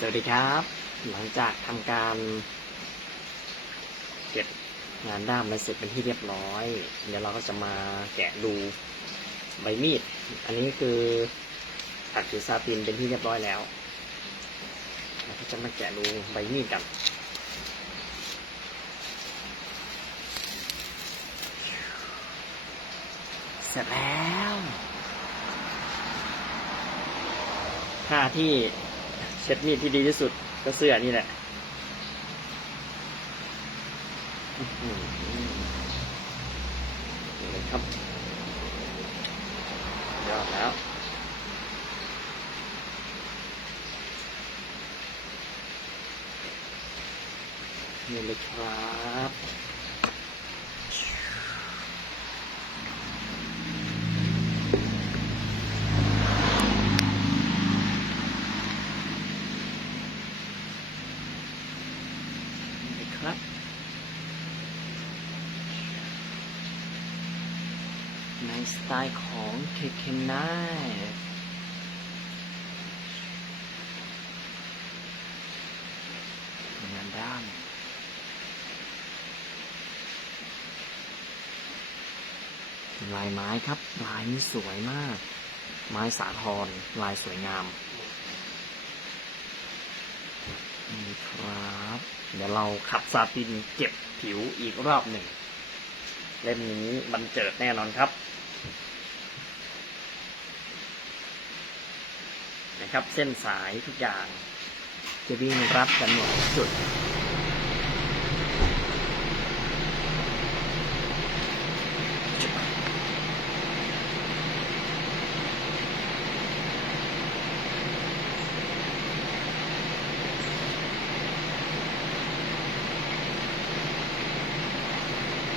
สวัสดีครับ หลังจากทำการ เก็บงานด้ามไปเสร็จเป็นที่เรียบร้อย เดี๋ยวเราก็จะมาแกะดูใบมีด อันนี้คือถักถือซาตินเป็นที่เรียบร้อยแล้วเราก็จะมาแกะดูใบมีดกันเสร็จแล้วท่าที่ เช็ดมีดที่ดีที่สุดก็เสื้อนี่แหละนี่เลยครับยอดแล้วนี่เลยครับ นี่ครับ ในสไตล์ของเคเคนไนงานด้านลายไม้ครับ ลายนี้สวยมาก ไม้สาทรลายสวยงามนี่ครับ เดี๋ยวเราขับซาตินเก็บผิวอีกรอบหนึ่ง เล่มนี้บันเจิดแน่นอนครับ นะครับ เส้นสายทุกอย่าง จะวิ่งรับกันหมดทุกจุด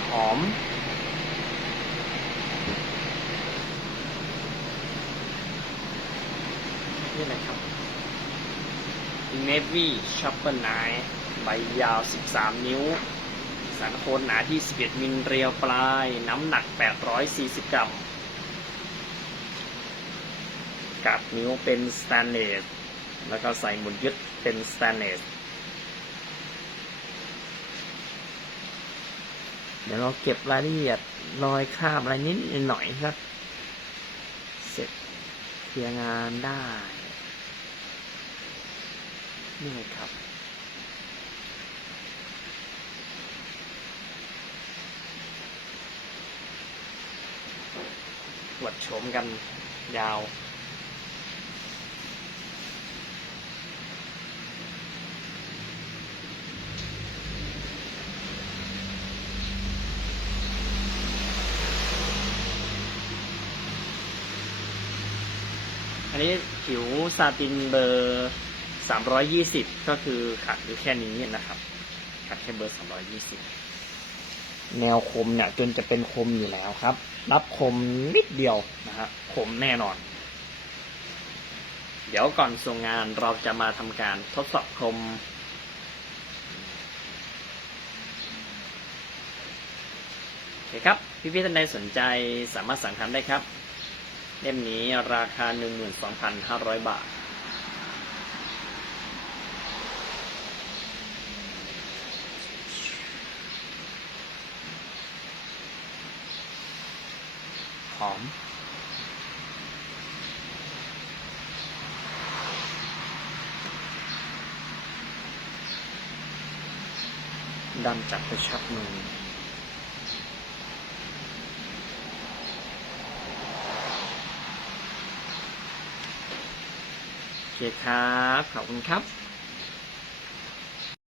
หอม นี่อะไรครับ Navy Chopper Knife ใบยาว 13 นิ้ว สันโคนหนาที่ 11 มิลเรียวปลาย น้ำหนัก 840 กรัมกัดนิ้วเป็นสแตนเลสแล้วก็ใส่หมุนยึดเป็นสแตนเลสเดี๋ยวเราเก็บรายละเอียดรอยคราบอะไรนิดหน่อยครับ เสร็จเคลียร์งานได้ นี่เลยครับ ตรวจโฉมกันยาวอันนี้ผิวซาตินเบอร์ 320 ก็คือขัดอยู่แค่นี้นะครับ ขัดแค่เบอร์ 320 แนวคมเนี่ยจนจะเป็นคมอยู่แล้วครับ รับคมนิดเดียวนะฮะคมแน่นอน เดี๋ยวก่อนส่งงานเราจะมาทำการทดสอบคมโอเคครับ พี่พี่ๆท่านใดสนใจสามารถสั่งทำได้ครับ เล่มนี้ราคา 12,500 บาท หอม ดำจับไปชับมือโอเคครับ ขอบคุณครับ